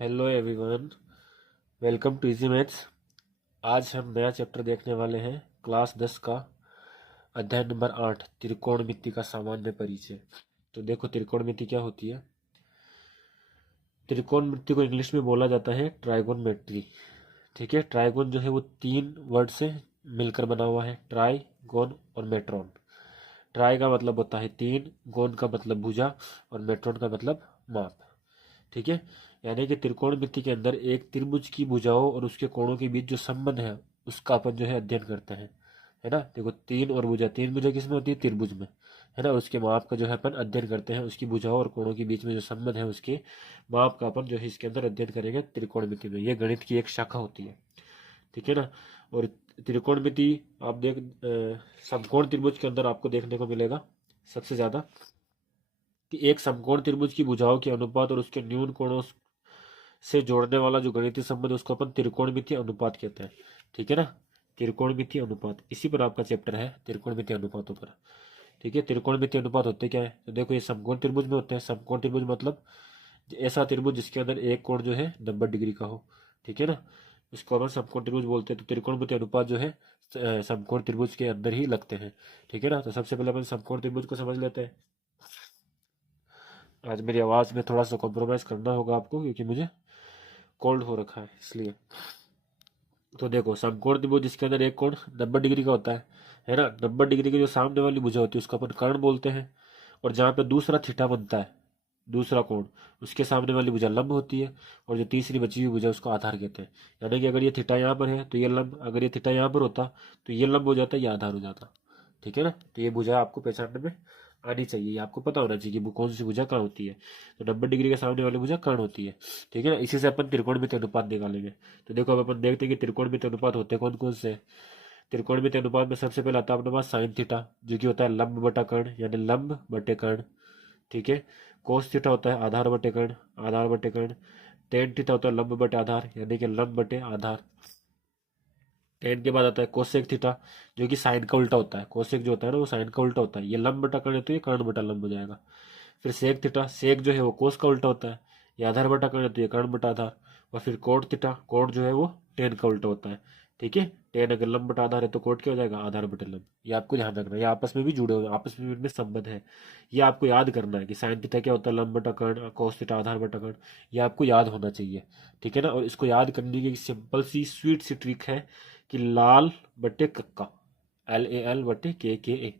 Hello everyone, welcome to easy maths. आज हम नया चैप्टर देखने वाले हैं, क्लास 10 का अध्याय नंबर 8, त्रिकोणमिति का सामान्य परिचय। तो देखो, त्रिकोणमिति क्या होती है। त्रिकोणमिति को इंग्लिश में बोला जाता है ट्राइगोनमेट्री। ठीक है, ट्राइगोन जो है वो 3 वर्ड से मिलकर बना हुआ है, ट्राई, गोन और मेट्रॉन। ट्राई का मतलब होता है 3, गोन का मतलब भुजा और मेट्रॉन का मतलब माप। ठीक है, यानी कि त्रिकोणमिति के अंदर एक त्रिभुज की भुजाओं और उसके कोणों के बीच जो संबंध है उसका अपन जो है अध्ययन करते हैं। है ना, देखो 3 और भुजा, 3 भुजा किसमें होती है? त्रिभुज में। है ना, उसके माप का जो है अपन अध्ययन करते हैं, उसकी भुजाओं और कोणों के बीच में जो संबंध है उसके माप का अपन जो है इसके अंदर अध्ययन करेंगे त्रिकोणमिति में। ये गणित की एक शाखा होती है। ठीक है ना। और त्रिकोणमिति आप समकोण त्रिभुज के अंदर आपको देखने को मिलेगा सबसे ज्यादा कि एक समकोण त्रिभुज की भुजाओं के अनुपात और उसके न्यून कोणों से जोड़ने वाला जो गणितीय संबंध है उसको अपन त्रिकोणमितीय अनुपात कहते हैं। ठीक है ना, त्रिकोणमितीय अनुपात, इसी पर आपका चैप्टर है, त्रिकोणमितीय अनुपातों पर। ठीक है, त्रिकोणमितीय अनुपात होते क्या है? तो देखो, ये समकोण त्रिभुज में होते हैं। समकोण त्रिभुज मतलब ऐसा त्रिभुज जिसके अंदर एक कोण जो है 90 डिग्री का हो। ठीक है ना, इसको अपन समकोण त्रिभुज बोलते हैं। तो त्रिकोणमितीय अनुपात जो है समकोण त्रिभुज के अंदर ही लगते हैं। ठीक है ना, तो सबसे पहले अपन समकोण त्रिभुज को समझ लेते हैं। आज मेरी आवाज में थोड़ा सा कॉम्प्रोमाइज करना होगा आपको, क्योंकि मुझे कोल्ड हो रखा है इसलिए। तो देखो, समकोण त्रिभुज जिसके अंदर एक कोण 90 डिग्री का होता है ना, 90 डिग्री की जो सामने वाली भुजा होती है उसको अपन कर्ण बोलते हैं। और जहाँ पे दूसरा थीटा बनता है, दूसरा कोण, उसके सामने वाली भुजा लंब होती है। और जो तीसरी बची हुई भुजा उसको आधार कहते हैं। यानी कि अगर ये थीटा यहाँ पर है तो ये लंब, अगर ये थीटा यहाँ पर होता तो ये लंब हो जाता, ये आधार हो जाता। ठीक है ना, तो ये भुजा आपको पहचानने में आनी चाहिए, आपको पता होना चाहिए कि कौन सी भुजा कहाँ होती है। तो 90 डिग्री के सामने वाली भुजा कर्ण होती है। ठीक है ना, इसी से अपन त्रिकोणमितीय अनुपात निकालेंगे। तो देखो, अब अपन देखते हैं कि त्रिकोणमितीय अनुपात होते कौन कौन से। त्रिकोणमितीय अनुपात में सबसे पहले आता है अपने पास साइन थीटा, जो कि होता है लंब बटा कर्ण, यानी लंब बटे कर्ण। ठीक है, कोस थीटा होता है आधार बटे कर्ण, आधार बटे कर्ण। टेन थीटा होता है लंब बटे आधार, यानी कि लंब बटे आधार। टेन के बाद आता है कोसेक थीटा, जो कि साइन का उल्टा होता है। कोसेक जो होता है ना वो साइन का उल्टा होता है। ये लंब बटा कर्ण है तो ये कर्ण बटा लंब हो जाएगा। फिर सेक थीटा, सेक जो है वो कोस का उल्टा होता है। ये आधार बटा कर्ण है तो ये कर्ण बटा आधार। और फिर कोट थीटा, कोट जो है वो टेन का उल्टा होता है। ठीक है, टेन अगर लंब बटा आधार है तो कोट क्या हो जाएगा? आधार बटे लंब। ये आपको ध्यान रखना है, ये आपस में भी जुड़े हुए, आपस में भी इनमें संबंध है। ये आपको याद करना है कि साइन थीटा क्या होता है? लंब बटा कर्ण, कोस थीटा आधार बटा कर्ण। ये आपको याद होना चाहिए। ठीक है ना, और इसको याद करने की एक सिंपल सी स्वीट सी ट्रिक है कि लाल बटे कक्का, LAL बटे KKA।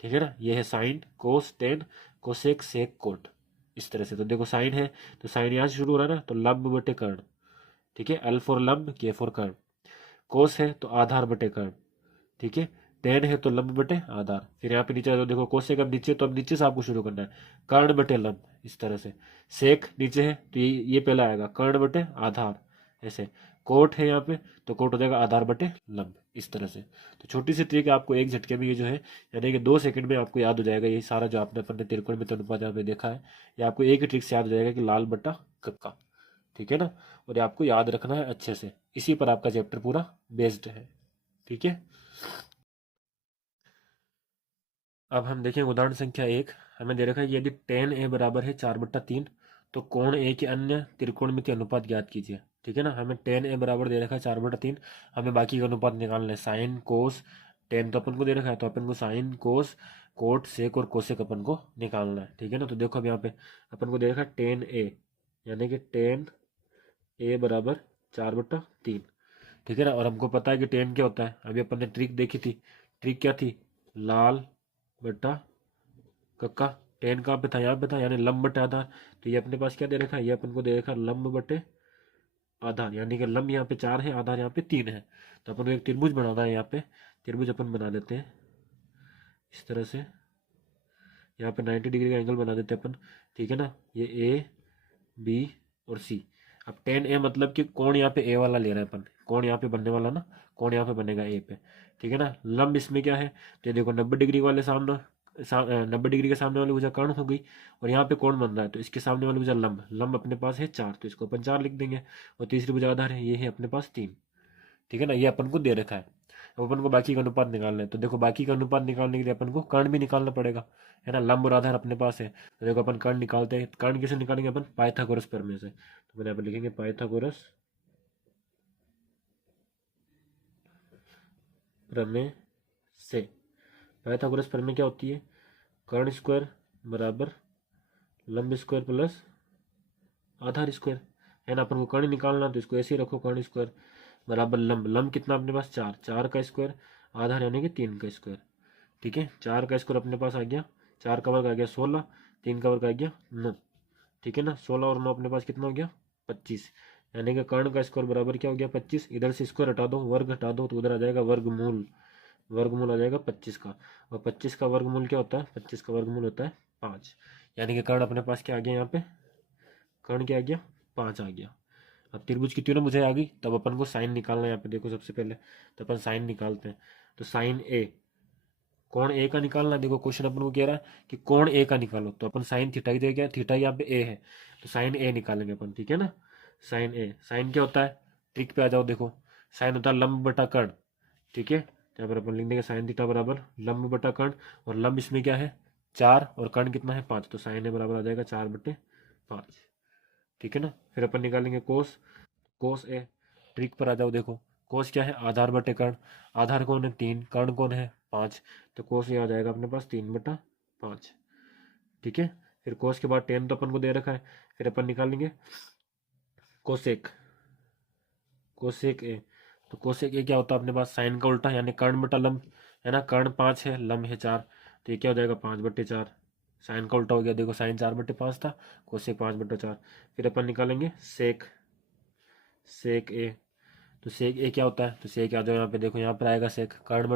ठीक है ना, ये है साइन, कोस, टेन, कोसेक, सेक, कोट। इस तरह से। तो देखो, साइन है तो साइन यहाँ से शुरू हो रहा है ना, तो लंब बटे कर्ण। ठीक है, L फॉर लंब, K फॉर कर्ण। कोस है तो आधार बटे कर्ण। ठीक है, टेन है तो लंब बटे आधार। फिर यहाँ पे नीचे तो देखो, कोसेक अब नीचे, तो अब नीचे से आपको शुरू करना है, कर्ण बटे लंब, इस तरह से। सेक नीचे है तो ये पहला आएगा, कर्ण बटे आधार, ऐसे। कोट है यहाँ पे तो कोट हो जाएगा आधार बटे लंब, इस तरह से। तो छोटी सी ट्रिक है, आपको एक झटके में ये जो है, यानी कि 2 सेकंड में आपको याद हो जाएगा ये सारा जो आपने अपने त्रिकोणमितीय अनुपात यहाँ पे देखा है। ये आपको एक ही ट्रिक से याद हो जाएगा कि लाल बटा कक्का। ठीक है ना, और ये आपको याद रखना है अच्छे से, इसी पर आपका चैप्टर पूरा बेस्ड है। ठीक है, अब हम देखें उदाहरण संख्या 1। हमें दे रखा है कि यदि टेन ए बराबर है 4/3, तो कोण ए के अन्य त्रिकोणमितीय अनुपात ज्ञात कीजिए। ठीक है ना, हमें टेन ए बराबर दे रखा है 4/3, हमें बाकी का अनुपात निकालना है। साइन, कोस, टेन तो अपन को दे रखा है, तो अपन को साइन, कोस, कोट, सेक और कोसेक अपन को निकालना है। ठीक है ना, तो देखो अब यहाँ पे अपन को दे रखा है टेन ए, यानी कि टेन ए बराबर 4/3। ठीक है ना, और हमको पता है कि टेन क्या होता है, अभी अपन ने ट्रिक देखी थी। ट्रिक क्या थी? लाल बटा कक्का। टेन कहाँ पे था? यहाँ पे था, यानी लंब बटे आधार। तो ये अपने पास क्या दे रखा है? ये अपन को दे रखा है लंब बटे आधार, यानी कि लंब यहाँ पे 4 है, आधार यहाँ पे 3 है। तो अपन को एक त्रिभुज बनाना है यहाँ पे। त्रिभुज अपन बना देते हैं इस तरह से। यहाँ पे 90 डिग्री का एंगल बना देते हैं अपन। ठीक है ना, ये ए, बी और सी। अब टेन ए मतलब कि कोण यहाँ पे ए वाला ले रहे हैं अपन, कोण यहाँ पे बनने वाला ना, कोण यहाँ पे बनेगा ए पे। ठीक है ना, लंब इसमें क्या है? तो ये देखो, 90 डिग्री वाले सामने 90 डिग्री के सामने वाली भुजा कर्ण हो गई, और यहाँ पे कोण बन रहा है तो इसके सामने वाली भुजा लंब, लंब अपने पास है 4, तो इसको अपन 4 लिख देंगे। और तीसरी भुजा आधार है, ये है अपने पास 3। ठीक है ना, ये अपन को दे रखा है। अब अपन को बाकी का अनुपात निकालना है, तो देखो बाकी का अनुपात निकालने के लिए अपन को कर्ण भी निकालना पड़ेगा, है ना। लंब और आधार अपने पास है, तो देखो अपन कर्ण निकालते हैं। कर्ण कैसे निकालेंगे अपन, पाइथागोरस प्रमेय से। तो मैंने यहाँ पे लिखेंगे पाइथागोरस प्रमेय से। पाइथागोरस प्रमेय क्या होती है, कर्ण स्क्वायर बराबर लंब स्क्वायर प्लस आधार स्क्वायर, है ना। अपन को कर्ण निकालना, तो इसको ऐसे ही रखो, कर्ण स्क्वायर बराबर लंब, लंब कितना अपने पास 4, 4 का स्क्वायर, आधार यानी कि 3 का स्क्वायर। ठीक है, 4 का स्क्वायर अपने पास आ गया, 4 का वर्ग आ गया 16, 3 का वर्ग आ गया 9। ठीक है ना, 16 और 9 अपने पास कितना हो गया 25, यानी कि कर्ण का स्क्वायर बराबर क्या हो गया 25। इधर से स्क्वायर हटा दो, वर्ग हटा दो, तो उधर आ जाएगा वर्गमूल, वर्गमूल आ जाएगा 25 का। और 25 का वर्गमूल क्या होता है, 25 का वर्गमूल होता है 5, यानी कि कर्ण अपने पास क्या आ गया, यहाँ पे कर्ण क्या आ गया 5 आ गया। अब त्रिभुज की तीनों भुजाएं आ गई, तब अपन को साइन निकालना है। यहाँ पे देखो सबसे पहले तो अपन साइन निकालते हैं, तो साइन ए, कोण ए का निकालना है। देखो क्वेश्चन अपन को कह रहा है कि कोण ए का निकालो, तो अपन साइन थीटा ही देगा, थीटा यहाँ पे ए है, तो साइन ए निकालेंगे अपन। ठीक है ना, साइन ए, साइन क्या होता है, ट्रिक पे आ जाओ, देखो साइन होता है लंब बटा कर्ण। ठीक है, यहाँ पर अपन लिख देंगे साइन थीटा बराबर लंब बटा कर्ण, और लंब इसमें क्या है 4 और कर्ण कितना है 5, तो साइन ए बराबर आ जाएगा 4/5। ठीक है ना, फिर अपन निकालेंगे कोस, कोस ए, ट्रिक पर आ जाओ, देखो कोस क्या है आधार बटे कर्ण, आधार कौन है 3, कर्ण कौन है 5, तो कोस ये आ जाएगा अपने पास 3/5। ठीक है, फिर कोस के बाद टेन तो अपन को दे रखा है, फिर अपन निकालेंगे कोसेक, कोसेक ए, तो कोसेक ए क्या होता है अपने पास साइन का उल्टा, यानी कर्ण बटा लंब, है ना। कर्ण 5 है, लंब है 4, तो ये क्या हो जाएगा 5/4, साइन का उल्टा हो गया, देखो साइन 4/5 था, कोसेक 5/4। फिर अपन निकालेंगे सेक, सेक ए, तो सेक ए क्या होता है, तो सेक आ जाओ यहाँ पे, देखो यहाँ पर आएगा सेक कर्ण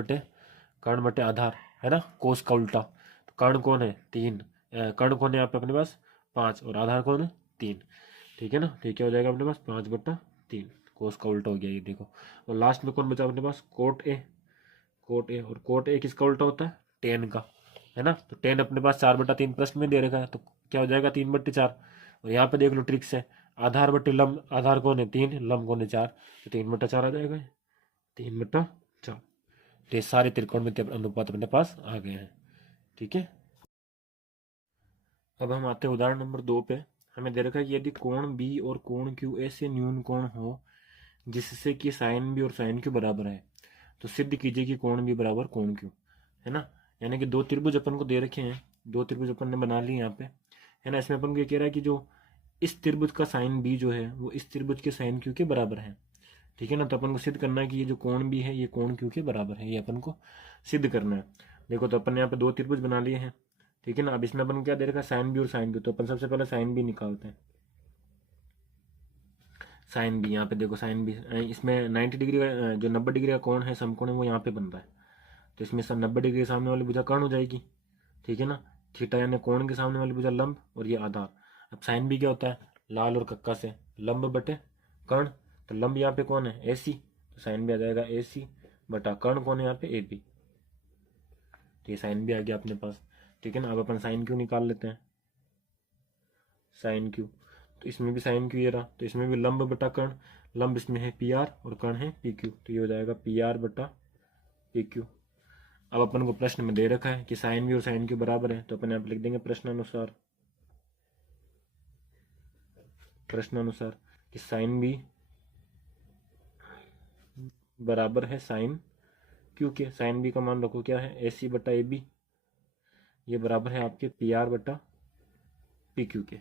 बटे आधार, है ना, कोस का उल्टा। तो कर्ण कौन है 3, कर्ण कौन है यहाँ पे अपने पास 5, और आधार कौन है 3। ठीक है ना, तो क्या हो जाएगा अपने पास 5/3, कोस का उल्टा हो गया ये देखो। और लास्ट में कौन बचा अपने पास कोट ए, कोट ए, और कोट ए किसका उल्टा होता है टेन का, है ना। तो टेन अपने पास 4/3 प्रश्न में दे रखा है, तो क्या हो जाएगा 3/4। और यहाँ पे देख लो ट्रिक्स है, आधार बटे लंब, आधार कौन है 3, लंब कौन है 4, तो 3/4 आ जाएगा, 3/4। तो ये सारे त्रिकोणमितीय अनुपात अपने पास आ गए हैं। ठीक है, अब हम आते हैं उदाहरण नंबर 2 पे। हमें दे रखा है कि यदि कोण बी और कोण क्यू ऐसे न्यून कोण हो जिससे कि साइन बी और साइन क्यू बराबर है, तो सिद्ध कीजिए कि कोण बी बराबर कोण क्यू, है ना। यानी कि दो त्रिभुज अपन को दे रखे हैं, दो त्रिभुज अपन ने बना लिए यहाँ पे, है ना। इसमें अपन को ये कह रहा है कि जो इस त्रिभुज का साइन बी जो है वो इस त्रिभुज के साइन क्यू के बराबर है। ठीक है ना, तो अपन को सिद्ध करना है कि ये जो कोण बी है ये कोण क्यू के बराबर है, ये अपन को सिद्ध करना है। देखो तो अपन ने यहाँ पे दो त्रिभुज बना लिए हैं। ठीक है ना, अब इसमें अपन क्या दे रखा है साइन बी और साइन क्यू, तो अपन सबसे पहले साइन बी निकालते हैं। साइन बी, यहाँ पे देखो साइन बी, इसमें 90 डिग्री का जो 90 डिग्री का कोण है समकोण है वो यहाँ पे बन रहा है, तो इसमें सब 90 डिग्री के सामने वाली भुजा कर्ण हो जाएगी। ठीक है ना, थीटा यानी कोण के सामने वाली भुजा लंब, और ये आधार। अब साइन बी क्या होता है लाल और कक्का से लंब बटे कर्ण, तो लंब यहाँ पे कौन है ए सी, तो साइन बी आ जाएगा ए सी बटा कर्ण कौन है यहाँ पे ए बी, तो ये साइन बी आ गया अपने पास। ठीक है ना, अब अपन साइन क्यू निकाल लेते हैं, साइन क्यू, तो इसमें भी साइन क्यू ये रहा, तो इसमें भी लंब बटा कर्ण, लंब इसमें है पी आर और कर्ण है पी क्यू, तो ये हो जाएगा पी आर बटा पी क्यू। अब अपन को प्रश्न में दे रखा है कि साइन बी और साइन क्यू बराबर है, तो अपन यहाँ पे लिख देंगे प्रश्नानुसार, प्रश्नानुसार कि साइन बी बराबर है साइन क्यू के। साइन बी का मान रखो क्या है ए सी बटा ए बी, ये बराबर है आपके पी आर बटा पी क्यू के।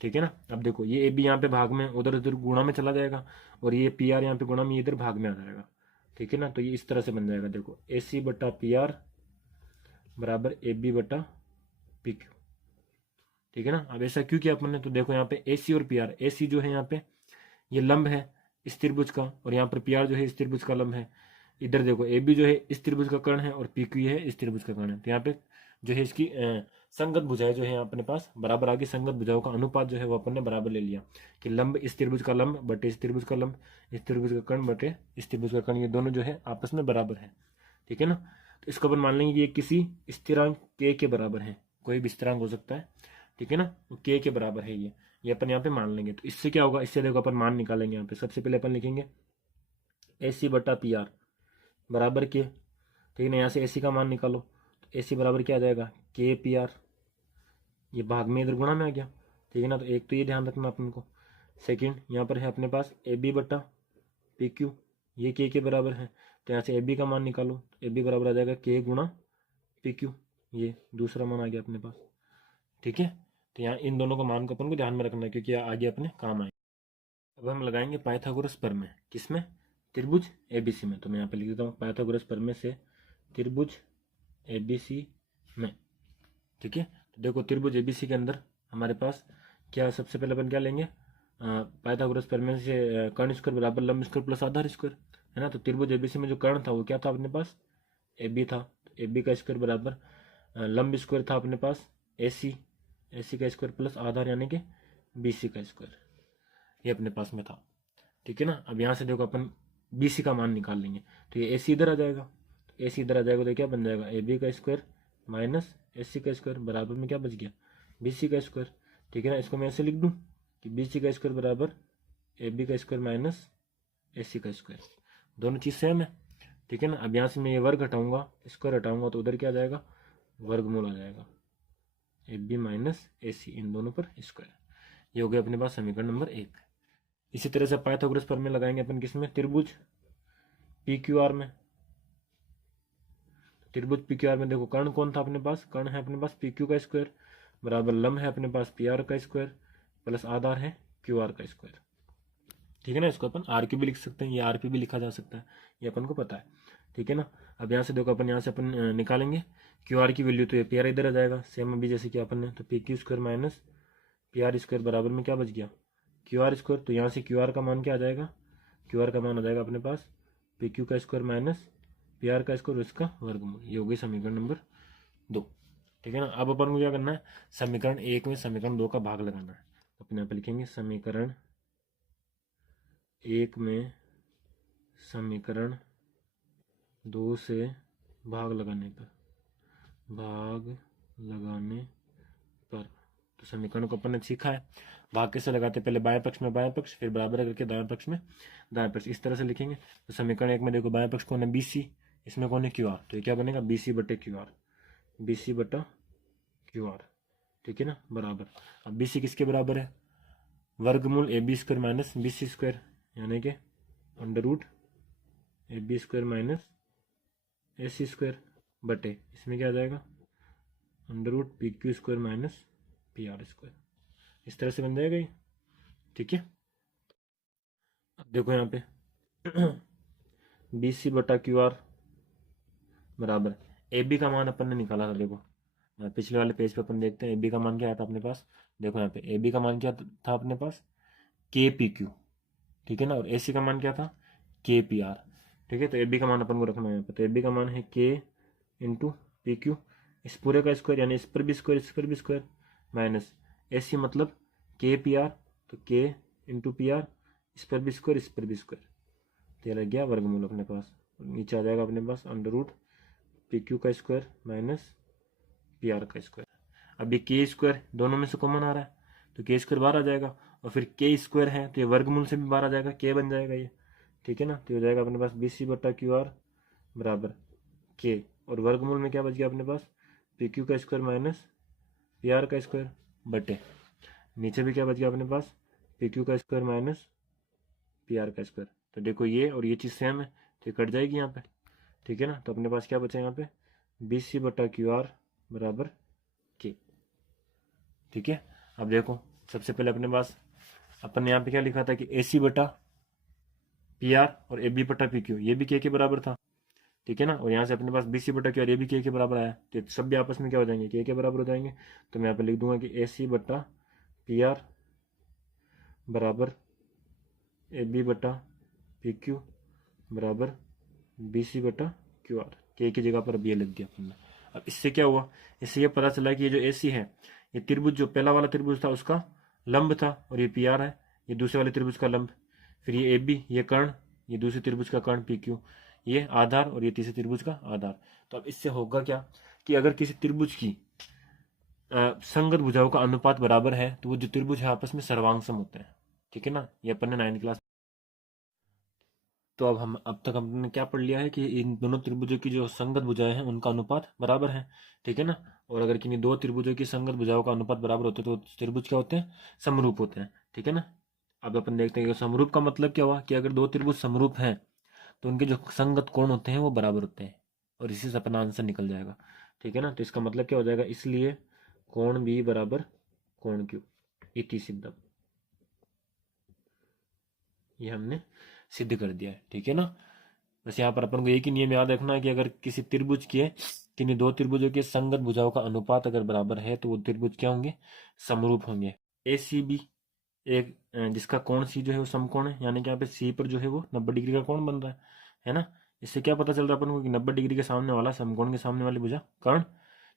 ठीक है ना, अब देखो ये ए बी यहाँ पे भाग में उधर उधर गुणा में चला जाएगा, और ये पी आर यहाँ पे गुणा में इधर भाग में आ जाएगा। ठीक है ना, तो ये इस तरह से बन जाएगा, देखो ए सी बटा पी आर बराबर ए बी बटा पी क्यू। ठीक है ना, अब ऐसा क्यों किया अपन ने, तो देखो यहाँ पे ए सी और पी आर, ए सी जो है यहाँ पे ये लंब है इस त्रिभुज का, और यहाँ पर पी आर जो है इस त्रिभुज का लंब है। इधर देखो ए बी जो है इस त्रिभुज का कर्ण है, और पी क्यू है इस त्रिभुज का कर्ण है, तो यहाँ पे जो है इसकी संगत भुजाएं जो है अपने पास बराबर आ गई, संगत भुजाओं का अनुपात जो है वो अपन ने बराबर ले लिया कि लंब इस त्रिभुज का लंब बटे इस त्रिभुज का लंब, इस त्रिभुज का कर्ण बटे इस त्रिभुज का कर्ण, ये दोनों जो है आपस में बराबर है। ठीक है ना, तो इसको अपन मान लेंगे कि ये किसी स्थिरांक के बराबर है, कोई भी स्थिरांक हो सकता है। ठीक है ना, तो के बराबर है ये अपन यहाँ पे मान लेंगे। तो इससे क्या होगा, इससे देखो अपन मान निकालेंगे। यहाँ पे सबसे पहले अपन लिखेंगे ए सी बटा पी आर, बराबर के, ठीक है ना। यहाँ से AC का मान निकालो, तो AC बराबर क्या आ जाएगा, KPR, ये भाग में इधर गुणा में आ गया, ठीक है ना। तो एक तो ये ध्यान रखना अपन को। सेकंड यहाँ पर है अपने पास AB बटा PQ, ये के बराबर है, तो यहाँ से AB का मान निकालो, AB बराबर आ जाएगा K गुणा PQ, ये दूसरा मान आ गया अपने पास, ठीक है। तो यहाँ इन दोनों का मान को अपन को ध्यान में रखना है, क्योंकि आगे अपने काम आए। अब हम लगाएंगे पाइथागोरस प्रमेय, किसमें, त्रिभुज ABC में। तो मैं यहाँ पे लिख देता हूँ पाइथागोरस प्रमेय से त्रिभुज ABC में, ठीक है। तो देखो त्रिभुज ABC के अंदर हमारे पास क्या, सबसे पहले अपन क्या लेंगे, पाइथागोरस प्रमेय से कर्ण स्क्वायर बराबर लंब स्क्वायर प्लस आधार स्क्वायर, है ना। तो त्रिभुज ABC में जो कर्ण था वो क्या था अपने पास, AB था। तो AB का स्क्वायर बराबर लंब स्क्वायर था अपने पास AC, AC का स्क्वायर प्लस आधार यानी कि BC का स्क्वायर, ये अपने पास में था, ठीक है ना। अब यहाँ से देखो अपन BC का मान निकाल लेंगे, तो ये AC इधर आ जाएगा, तो AC इधर आ जाएगा तो क्या बन जाएगा, AB का स्क्वायर माइनस AC का स्क्वायर बराबर में क्या बच गया, BC का स्क्वायर, ठीक है ना। इसको मैं ऐसे लिख दूँ कि BC का स्क्वायर बराबर AB का स्क्वायर माइनस AC का स्क्वायर, दोनों चीज़ सेम है, ठीक है ना। अब यहाँ से मैं ये वर्ग हटाऊंगा, स्क्वायर हटाऊंगा, तो उधर क्या आ जाएगा, वर्गमूल आ जाएगा, AB माइनस AC, इन दोनों पर स्क्वायर। ये हो गया अपने पास समीकरण नंबर 1। इसी तरह से पाइथागोरस प्रमेय लगाएंगे अपन किसमें, त्रिभुज PQR में। त्रिभुज PQR में देखो कर्ण कौन था अपने पास, कर्ण है अपने पास PQ का स्क्वायर बराबर लंब है अपने पास PR का स्क्वायर प्लस आधार है QR का स्क्वायर, ठीक है ना। इसको अपन RQ भी लिख सकते हैं, ये RP भी लिखा जा सकता है, ये अपन को पता है, ठीक है ना। अब यहाँ से देखो अपन यहाँ से अपन निकालेंगे QR की वैल्यू, तो ये PR इधर आ जाएगा सेम अभी जैसे कि अपन ने, तो PQ square minus PR square बराबर में क्या बच गया, QR स्क्वायर। तो यहाँ से QR का मान क्या आ जाएगा, QR का मान आ जाएगा अपने पास PQ का स्क्वायर माइनस PR का स्क्वायर, इसका वर्गमूल। ये हो गई समीकरण नंबर 2, ठीक है ना। अब अपन को क्या करना है, समीकरण 1 में समीकरण 2 का भाग लगाना है। तो अपन यहाँ पे लिखेंगे समीकरण 1 में समीकरण 2 से भाग लगाने पर, तो समीकरण को अपन ने सीखा है, भाग कैसे लगाते, पहले बाएं पक्ष में बाएं पक्ष, फिर बराबर करके दाएं पक्ष में दाएं पक्ष, इस तरह से लिखेंगे। तो समीकरण 1 में देखो बाएं पक्ष कौन है BC, इसमें कौन है QR, तो ये क्या बनेगा BC बटे QR, BC बटा QR, ठीक है ना, बराबर। अब BC किसके बराबर है, वर्गमूल AB square minus BC square, यानी कि under root AB square minus AC square बटे, इसमें क्या आ जाएगा, under root PQ square minus PR square, इस तरह से बन जाएगा ये, ठीक है। अब देखो यहाँ पे BC बटा QR बराबर AB का मान अपन ने निकाला था, देखो पिछले वाले पेज पे अपन देखते हैं AB का मान क्या आया था अपने पास, देखो यहाँ पे AB का मान क्या था अपने पास, KPQ, ठीक है ना। और AC का मान क्या था, KPR, ठीक है। तो AB का मान अपन को रखना है यहाँ पे, तो AB का मान है K इंटू PQ, इस पूरे का स्क्वायर यानी इस पर भी स्क्वायर इस पर भी स्क्वायर, माइनस AC मतलब KPR, तो K इंटू PR, इस पर भी स्क्वायर इस पर भी स्क्वायर, तो ये लग गया वर्गमूल अपने पास। नीचे आ जाएगा अपने पास अंडर रूट PQ का स्क्वायर माइनस PR का स्क्वायर। अब ये K स्क्वायर दोनों में से कॉमन आ रहा है, तो K स्क्वायर बाहर आ जाएगा, और फिर K स्क्वायर है तो ये वर्गमूल से भी बाहर आ जाएगा, K बन जाएगा ये, ठीक है ना। तो हो जाएगा अपने पास BC बटा QR बराबर K, और वर्गमूल में क्या बच गया अपने पास, PQ का स्क्वायर माइनस PR का स्क्वायर बटे, नीचे भी क्या बच गया अपने पास, PQ का स्क्वायर माइनस PR का स्क्वायर। तो देखो ये और ये चीज़ सेम है, तो ये कट जाएगी यहाँ पे, ठीक है ना। तो अपने पास क्या बचा यहाँ पे, BC बटा QR बराबर K, ठीक है। अब देखो सबसे पहले अपने पास अपन ने यहाँ पे क्या लिखा था कि AC बटा PR और AB बटा PQ, ये भी K के बराबर था, ठीक है ना। और यहाँ से अपने पास BC बटा Q और ये भी K के बराबर आया, तो सब भी आपस में क्या हो जाएंगे, K के बराबर हो जाएंगे। तो मैं यहाँ पे लिख दूंगा कि AC बटा PR बराबर AB बटा PQ बराबर BC बटा QR, K की जगह पर अब ये लिख दिया अपन ने। अब इससे क्या हुआ, इससे ये पता चला कि ये जो AC है, ये त्रिभुज जो पहला वाला त्रिभुज था उसका लंब था, और ये PR है ये दूसरे वाले त्रिभुज का लंब, फिर ये AB ये कर्ण, ये दूसरे त्रिभुज का कर्ण PQ, ये आधार, और ये तीसरे त्रिभुज का आधार। तो अब इससे होगा क्या कि अगर किसी त्रिभुज की संगत भुजाओं का अनुपात बराबर है तो वो जो त्रिभुज है आपस में सर्वांग सम होते हैं, ठीक है ना। ये अपन ने 9th क्लास तो अब तक हमने क्या पढ़ लिया है कि इन दोनों त्रिभुजों की जो संगत भुजाएं हैं उनका अनुपात बराबर है, ठीक है ना। और अगर किन्हीं दो त्रिभुजों की संगत भुजाओं का अनुपात बराबर होते हैं तो त्रिभुज क्या होते हैं, समरूप होते हैं, ठीक है ना। अब अपन देखते हैं कि समरूप का मतलब क्या हुआ कि अगर दो त्रिभुज समरूप हैं तो उनके जो संगत कोण होते हैं वो बराबर होते हैं, और इसी से अपना आंसर निकल जाएगा, ठीक है ना। तो इसका मतलब क्या हो जाएगा, इसलिए कोण बी बराबर कोण क्यू, इति सिद्धम, ये हमने सिद्ध कर दिया है, ठीक है ना। बस यहाँ पर अपन को एक ही नियम याद रखना है कि अगर किसी त्रिभुज के किन्हीं दो त्रिभुजों के संगत भुजाओं का अनुपात अगर बराबर है तो वो त्रिभुज क्या होंगे, समरूप होंगे। ए सी बी एक जिसका कोण सी जो है वो समकोण है, यानी कि यहाँ पे सी पर जो है वो 90 डिग्री का कोण बन रहा है ना। इससे क्या पता चल रहा है अपन को कि 90 डिग्री के सामने वाला समकोण के सामने वाली भुजा कर्ण,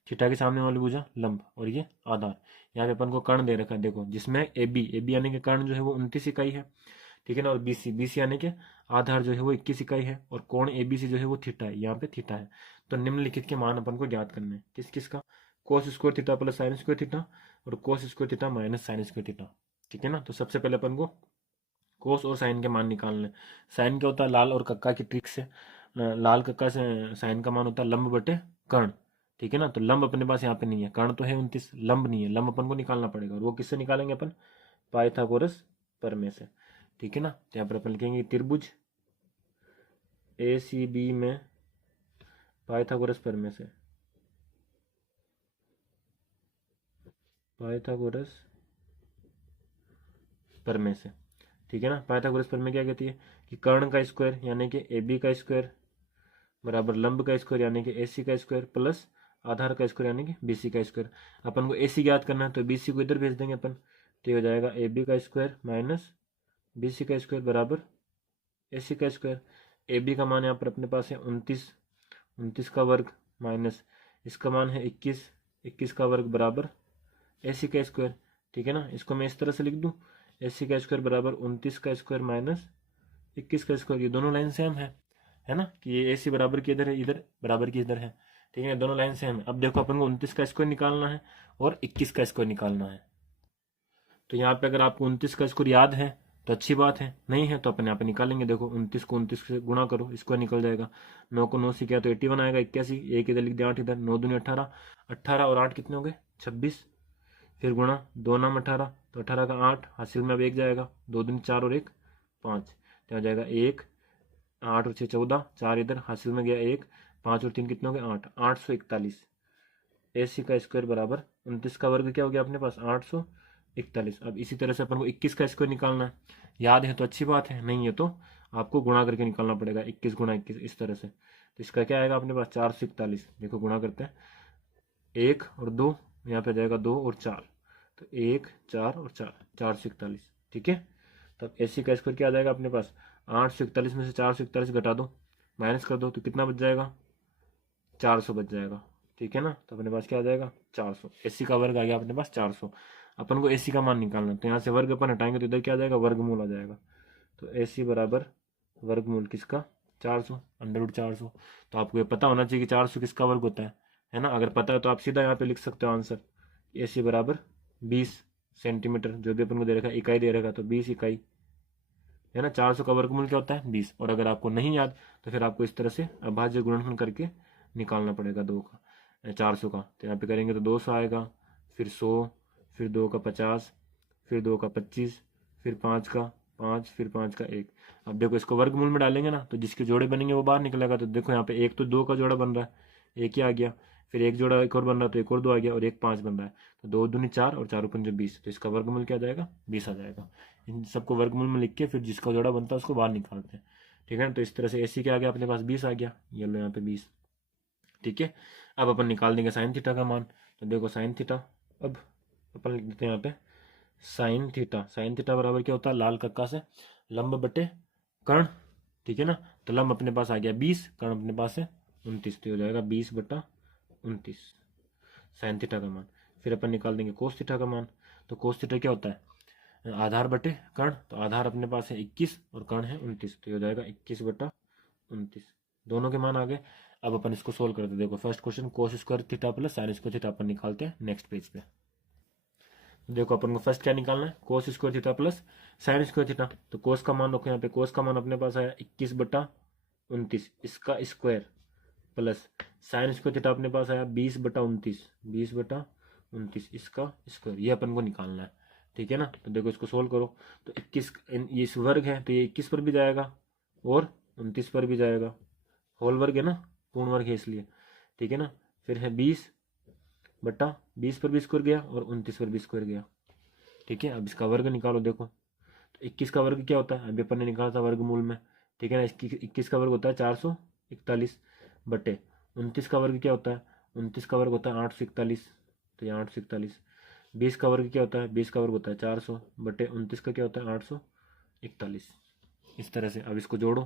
थीटा के सामने वाली भुजा लंब, और ये आधार। यहाँ पे अपन को कर्ण दे रखा है देखो, जिसमें ए बी यानी कि कर्ण जो है वो 29 इकाई है, ठीक है ना। और बी सी यानी कि आधार जो है वो 21 इकाई है, और कोण ए बी सी जो है वो थीटा है, यहाँ पे थीटा है। तो निम्नलिखित के मान अपन को ज्ञात करने हैं, किस किस का, cos square theta plus sine square theta, और cos square theta minus sine square theta, ठीक है ना। तो सबसे पहले अपन को कोस और साइन के मान निकालने। साइन क्या होता है, लाल और कक्का की ट्रिक से, लाल कक्का से साइन का मान होता है लंब बटे कर्ण, ठीक है ना। तो लंब अपने पास यहाँ पे नहीं है, कर्ण तो है 29, लंब नहीं है, लंब अपन को निकालना पड़ेगा, और वो किससे निकालेंगे अपन, पाइथागोरस प्रमेय से, ठीक है ना। तो यहाँ पर अपन लिखेंगे त्रिभुज ए सी बी में पाइथागोरस प्रमेय से, पाइथागोरस प्रमेय से, ठीक है ना। पाइथागोरस प्रमेय क्या कहती है कि कर्ण का स्क्वायर यानी कि ए बी का स्क्वायर बराबर लंब का स्क्वायर यानी कि ए सी का स्क्वायर प्लस आधार का स्क्वायर यानी कि बी सी का स्क्वायर। अपन को ए सी ज्ञात करना है तो बी सी को इधर भेज देंगे अपन, तो ये हो जाएगा ए बी का स्क्वायर माइनस बी सी का स्क्वायर बराबर ए सी का स्क्वायर। ए बी का मान यहाँ पर अपने पास है 29, 29 का वर्ग माइनस इसका मान है 21, 21 का वर्ग बराबर ए सी का स्क्वायर, ठीक है ना। इसको मैं इस तरह से लिख दूँ, ए सी का स्क्वायर बराबर 29 का स्क्वायर माइनस 21 का स्क्वायर, ये दोनों लाइन सेम है ना, कि ये ए सी बराबर की इधर है, इधर बराबर की इधर है, ठीक है, दोनों लाइन सेम है। अब देखो अपन को 29 का स्क्वायर निकालना है और 21 का स्क्वायर निकालना है। तो यहाँ पे अगर आपको 29 का स्क्वायर याद है तो अच्छी बात है, नहीं है तो अपन यहाँ पे निकालेंगे। देखो 29 को 29 से गुणा करो, स्क्वायर निकल जाएगा, 9 को 9 से किया तो 81 आएगा, 81, एक इधर लिख दिया, 8 इधर, 9 दूनी 18, 18 और 8 कितने हो गए 26, फिर गुणा 2 नाम 18, तो 18 का 8 हासिल में अब 1 जाएगा, 2 दूनी 4 और 1 5, तो हो जाएगा 1, 8 और 6 14, 4 इधर हासिल में गया 1, 5 और 3 कितने हो गए 8, 841। ए सी का स्क्वायर बराबर 29 का वर्ग क्या हो गया अपने पास 841। अब इसी तरह से अपन को 21 का स्क्वायर निकालना है, याद है तो अच्छी बात है, नहीं है तो आपको गुणा करके निकालना पड़ेगा, 21 गुणा 21 इस तरह से। तो इसका क्या आएगा अपने पास 441, देखो गुणा करते हैं, 1 और 2, यहाँ पे जाएगा 2 और 4, तो 1 4 और 4, 441, ठीक है। तब ए सी का स्क्वायर क्या आ जाएगा अपने पास, 841 में से 441 घटा दो, माइनस कर दो, तो कितना बच जाएगा 400 बच जाएगा, ठीक है ना। तो अपने पास क्या आ जाएगा 400, एसी का वर्ग आ गया अपने पास 400। अपन को एसी का मान निकालना, तो यहाँ से वर्ग अपन हटाएंगे तो इधर क्या आ जाएगा वर्गमूल आ जाएगा, तो एसी बराबर वर्गमूल किसका 400, √400। तो आपको ये पता होना चाहिए कि 400 किसका वर्ग होता है ना। अगर पता है तो आप सीधा यहाँ पे लिख सकते हो आंसर, एसी बराबर 20 सेंटीमीटर, जो भी अपन को दे रखा है इकाई दे रखा, तो 20 इकाई है ना। 400 का वर्गमूल क्या होता है 20, और अगर आपको नहीं याद तो फिर आपको इस तरह से अभाज्य गुणनफल करके निकालना पड़ेगा 2 का 400 का। तो यहाँ पे करेंगे तो 200 आएगा, फिर 100, फिर 2 का 50, फिर 2 का 25, फिर 5 का 5, फिर 5 का 1। अब देखो इसको वर्गमूल में डालेंगे ना तो जिसके जोड़े बनेंगे वो बाहर निकलेगा। तो देखो यहाँ पे एक तो 2 का जोड़ा बन रहा है, एक ही आ गया, फिर एक जोड़ा एक और बन रहा है तो एक और 2 आ गया, और एक 5 बन रहा है, तो 2 दूनी 4 और 4 पंजे 20, तो इसका वर्गमूल क्या आ जाएगा 20 आ जाएगा। इन सबको वर्गमूल में लिख के फिर जिसका जोड़ा बनता है उसको बाहर निकालते हैं, ठीक है ना। तो इस तरह से एसी क्या आ गया अपने पास 20 आ गया, ये लो यहाँ पे 20, ठीक है। अब अपन निकाल देंगे साइन थीटा का मान, तो देखो साइन थीटा, अब अपन लिख देते हैं यहाँ पे साइन थीटा। साइन थीटा बराबर क्या होता है, लाल कक्का से लंब बटे कर्ण, ठीक है ना। तो लंब अपने पास आ गया 20, कर्ण अपने पास है 29, तो हो जाएगा 20/29 साइन थीटा का मान। फिर अपन निकाल देंगे कोस थीटा का मान, तो कोस थीटा क्या होता है आधार बटे कर्ण, तो आधार अपने पास है 21 और कर्ण है 29, तो हो जाएगा 21/29, दोनों के मान आ गए। अब अपन इसको सोल्व करते हैं। देखो first question cos square theta plus sine square theta अपन निकालते हैं नेक्स्ट पेज पे। देखो अपन को फर्स्ट क्या निकालना है, कोस square theta plus sine square theta. तो कोस का मान रखो यहाँ पे, कोस का मान अपने पास आया 21/29 इसका square, plus sine square theta अपने पास आया 20/29 इसका स्क्वायर। ये अपन को निकालना है, ठीक है ना। तो देखो इसको सोल्व करो, तो 21 ये इस वर्ग है तो ये 21 पर भी जाएगा और 29 पर भी जाएगा, होल वर्ग है ना, पूर्ण वर्ग है इसलिए, ठीक है ना। फिर है 20/20 पर भी स्क्वायर गया और 29 पर भी स्क्वायर गया, ठीक है। अब इसका वर्ग निकालो, देखो तो 21 का वर्ग क्या होता है, अभी अपन ने निकाला था वर्गमूल में, ठीक है ना। 21 का वर्ग होता है 441 बटे 29 का वर्ग क्या होता है, 29 का वर्ग होता है 841, तो ये 841। 20 का वर्ग क्या होता है, 20 का वर्ग होता है 400 बटे 29 का क्या होता है 841। इस तरह से अब इसको जोड़ो,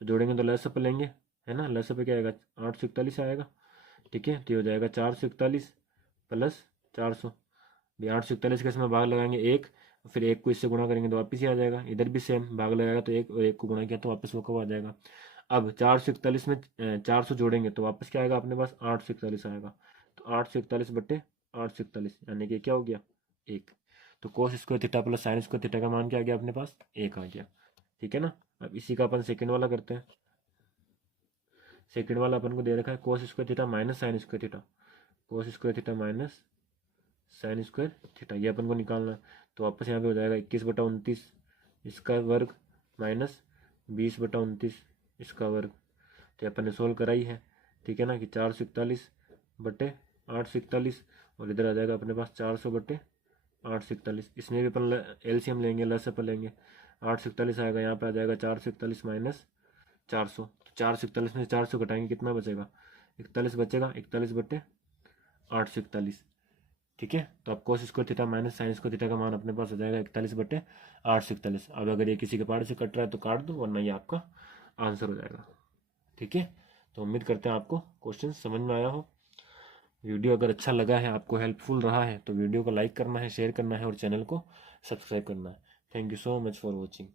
तो जोड़ेंगे तो लसअप लेंगे, है ना। लसअप क्या आएगा, 841 आएगा, ठीक है। तो ये हो जाएगा 441 प्लस 400। 841 का इसमें भाग लगाएंगे एक, फिर एक को इससे गुणा करेंगे तो वापस ही आ जाएगा। इधर भी सेम भाग लगाएगा तो एक, और एक को गुणा किया तो वापस वो कब आ जाएगा। अब 441 में 400 जोड़ेंगे तो वापस क्या आएगा अपने पास, 841 आएगा। तो 841/841 यानी कि क्या हो गया, एक। तो कोस square theta plus sine square theta का मान क्या आ गया अपने पास, एक आ गया, ठीक है ना। अब इसी का अपन सेकंड वाला करते हैं। सेकंड वाला अपन को दे रखा है कोस square theta minus sine square theta, कोस square theta minus sine square theta, ये अपन को निकालना है। तो वापस यहाँ पे हो जाएगा 21/29 इसका वर्ग माइनस 20/29 इसका वर्ग। तो अपन ने सोल्व कराई है, ठीक है ना, कि 441/841 और इधर आ जाएगा अपने पास 400/841। इसमें भी अपन एलसीएम लेंगे, लसअप लेंगे। 841 आएगा, यहाँ पे आ जाएगा 441 माइनस 400। तो 441 में से 400 घटाएंगे कितना बचेगा, 41 बचेगा, 41/841, ठीक है। तो अब कोस square theta minus sine square theta का मान अपने पास हो जाएगा 41/841। अब अगर ये किसी के पार्ट से कट रहा है तो काट दो, वरना ये आपका आंसर हो जाएगा, ठीक है। तो उम्मीद करते हैं आपको क्वेश्चन समझ में आया हो। वीडियो अगर अच्छा लगा है, आपको हेल्पफुल रहा है, तो वीडियो को लाइक करना है, शेयर करना है और चैनल को सब्सक्राइब करना है। Thank you so much for watching.